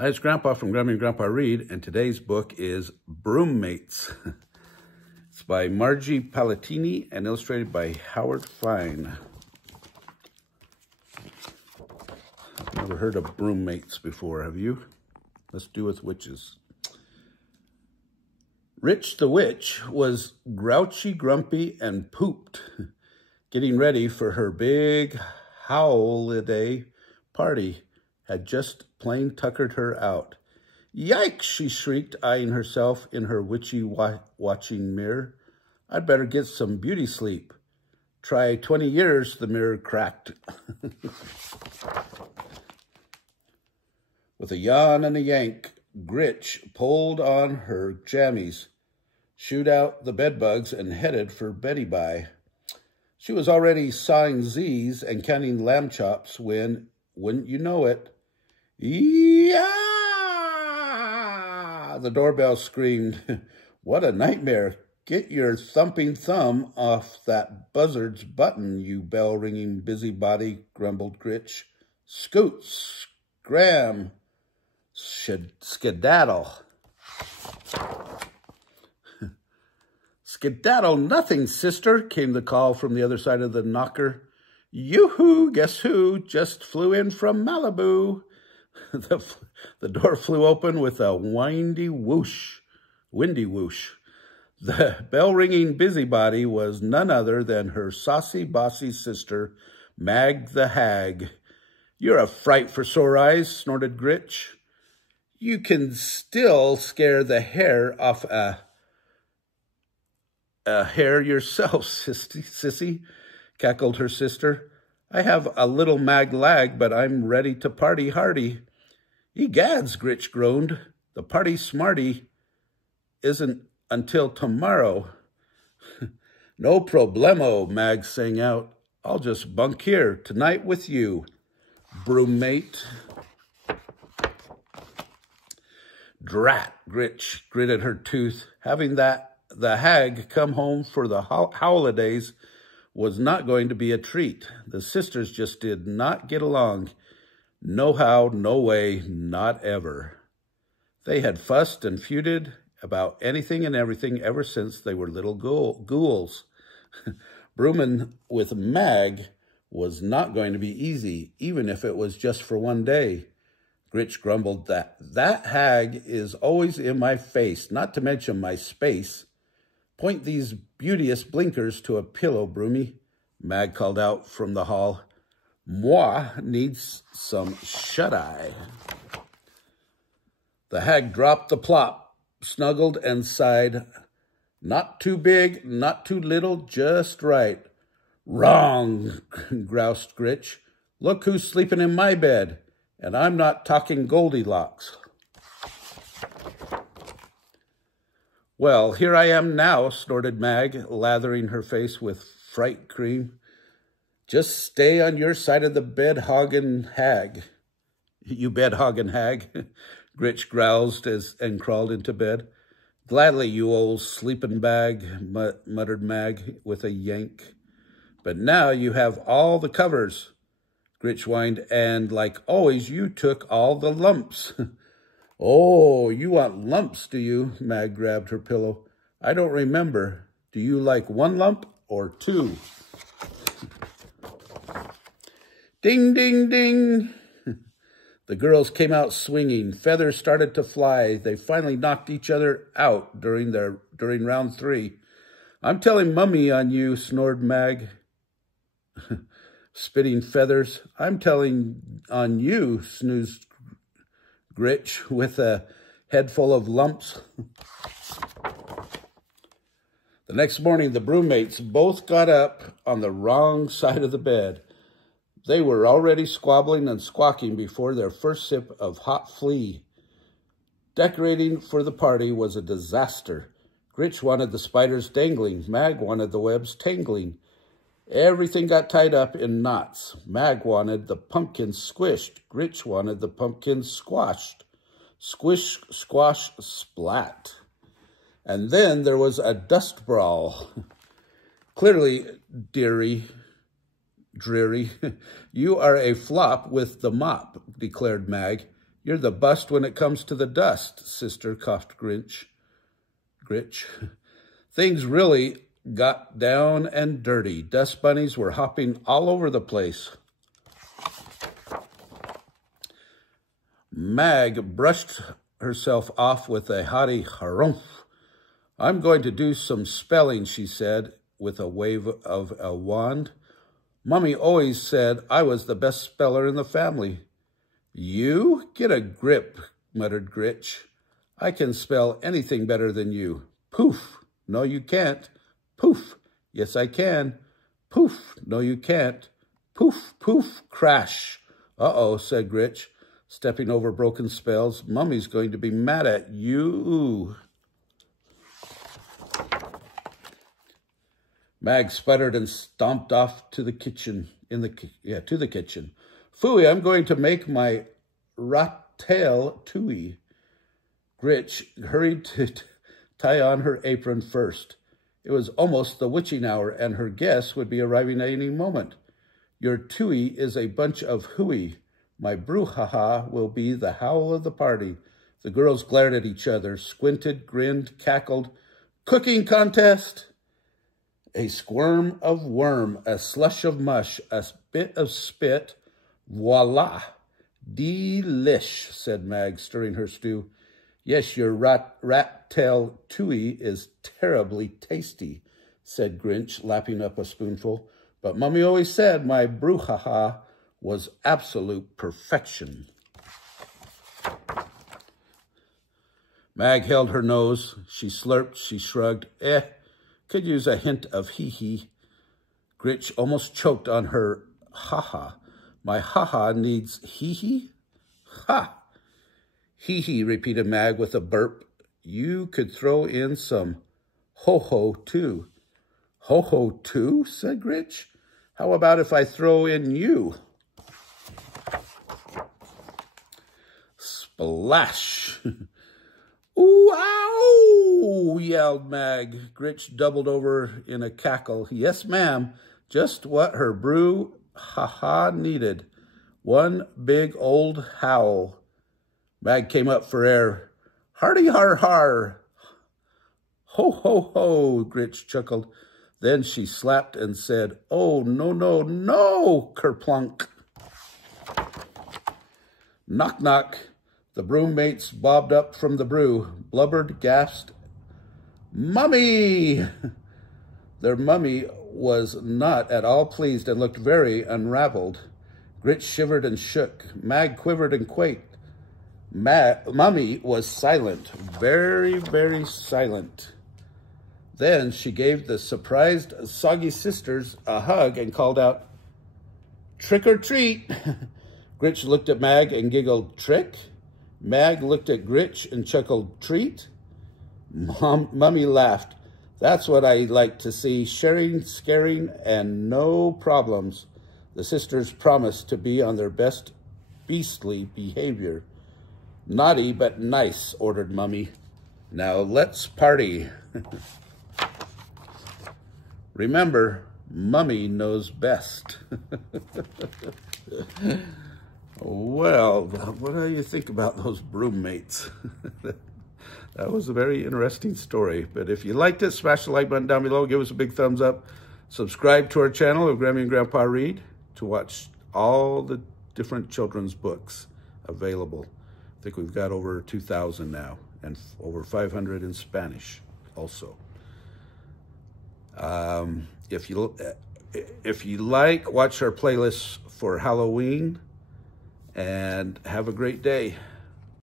Hi, it's Grandpa from Grandma and Grandpa Read, and today's book is Broom Mates. It's by Margie Palatini and illustrated by Howard Fine. I've never heard of Broom Mates before, have you? Let's do with witches. Rich the Witch was grouchy, grumpy, and pooped, getting ready for her big holiday party. Had just plain tuckered her out. Yikes, she shrieked, eyeing herself in her witchy watching mirror. I'd better get some beauty sleep. Try 20 years, the mirror cracked. With a yawn and a yank, Gritch pulled on her jammies, shooed out the bedbugs, and headed for Betty Bye. She was already sawing Z's and counting lamb chops when, wouldn't you know it, yeah! The doorbell screamed. What a nightmare. Get your thumping thumb off that buzzard's button, you bell-ringing busybody, grumbled Gritch. Scoot, scram, skedaddle. Skedaddle nothing, sister, came the call from the other side of the knocker. Yoo-hoo, guess who just flew in from Malibu? The door flew open with a windy whoosh. The bell-ringing busybody was none other than her saucy, bossy sister, Mag the Hag. You're a fright for sore eyes, snorted Gritch. You can still scare the hair off a hair yourself, sissy, cackled her sister. I have a little mag lag, but I'm ready to party hardy. Egads, Gritch groaned. The party smarty isn't until tomorrow. No problemo, Mag sang out. I'll just bunk here tonight with you, broom mate. Drat, Gritch gritted her tooth. Having the hag come home for the holidays was not going to be a treat. The sisters just did not get along. No how, no way, not ever. They had fussed and feuded about anything and everything ever since they were little ghouls. Broomin' with Mag was not going to be easy, even if it was just for one day. Gritch grumbled that hag is always in my face, not to mention my space. Point these beauteous blinkers to a pillow, Broomy, Mag called out from the hall. Moi needs some shut-eye. The hag dropped the plop, snuggled and sighed. Not too big, not too little, just right. Wrong, groused Gritch. Look who's sleeping in my bed, and I'm not talking Goldilocks. Well, here I am now, snorted Mag, lathering her face with fright cream. Just stay on your side of the bed-hogging hag. You bed-hogging hag, Gritch growled and crawled into bed. Gladly, you old sleeping bag, muttered Mag with a yank. But now you have all the covers, Gritch whined, and like always, you took all the lumps. Oh, you want lumps, do you? Mag grabbed her pillow. I don't remember. Do you like one lump or two? Ding, ding, ding. The girls came out swinging. Feathers started to fly. They finally knocked each other out during round 3. I'm telling Mummy on you, snored Mag, spitting feathers. I'm telling on you, snoozed Gritch with a head full of lumps. The next morning, the broommates both got up on the wrong side of the bed. They were already squabbling and squawking before their first sip of hot flea. Decorating for the party was a disaster. Gritch wanted the spiders dangling. Mag wanted the webs tangling. Everything got tied up in knots. Mag wanted the pumpkin squished. Gritch wanted the pumpkin squashed. Squish, squash, splat. And then there was a dust brawl. Clearly, dreary, you are a flop with the mop, declared Mag. You're the bust when it comes to the dust, sister, coughed Grinch. Things really got down and dirty. Dust bunnies were hopping all over the place. Mag brushed herself off with a haughty harumph. I'm going to do some spelling, she said, with a wave of a wand. Mommy always said I was the best speller in the family. You? Get a grip, muttered Gritch. I can spell anything better than you. Poof. No, you can't. Poof. Yes, I can. Poof. No, you can't. Poof, poof, crash. Uh-oh, said Gritch, stepping over broken spells. Mummy's going to be mad at you. Mag sputtered and stomped off to the kitchen. To the kitchen. Phooey, I'm going to make my rat-tail tooey. Gritch hurried to tie on her apron first. It was almost the witching hour, and her guests would be arriving at any moment. Your tooey is a bunch of hooey. My brouhaha will be the howl of the party. The girls glared at each other, squinted, grinned, cackled. Cooking contest! A squirm of worm, a slush of mush, a bit of spit. Voila! Delish, said Mag, stirring her stew. Yes, your rat-tail tooey is terribly tasty, said Grinch, lapping up a spoonful. But Mummy always said my brouhaha was absolute perfection. Mag held her nose. She slurped, she shrugged. Could use a hint of hee-hee. Gritch almost choked on her ha-ha. My ha-ha needs hee-hee? Ha! Hee-hee, repeated Mag with a burp. You could throw in some ho-ho, too. Ho-ho, too, said Gritch. How about if I throw in you? Splash! Ooh, ow! Yelled Mag. Gritch doubled over in a cackle. Yes, ma'am. Just what her brouhaha needed. One big old howl. Mag came up for air. Hardy har har. Ho ho ho, Gritch chuckled. Then she slapped and said, oh, no, no, no, kerplunk. Knock, knock. The broom mates bobbed up from the brew, blubbered, gasped, Mummy! Their mummy was not at all pleased and looked very unraveled. Gritch shivered and shook. Mag quivered and quaked. Mummy was silent, very, very silent. Then she gave the surprised Soggy sisters a hug and called out, trick or treat. Gritch looked at Mag and giggled, trick? Mag looked at Gritch and chuckled, treat? Mummy laughed. That's what I like to see, sharing, scaring, and no problems. The sisters promised to be on their best beastly behavior. Naughty but nice, ordered Mummy. Now let's party. Remember, Mummy knows best. Well, what do you think about those broom mates? That was a very interesting story. But if you liked it, smash the like button down below. Give us a big thumbs up. Subscribe to our channel of Grammy and Grandpa Read to watch all the different children's books available. I think we've got over 2,000 now and over 500 in Spanish also. If you like, watch our playlists for Halloween and have a great day.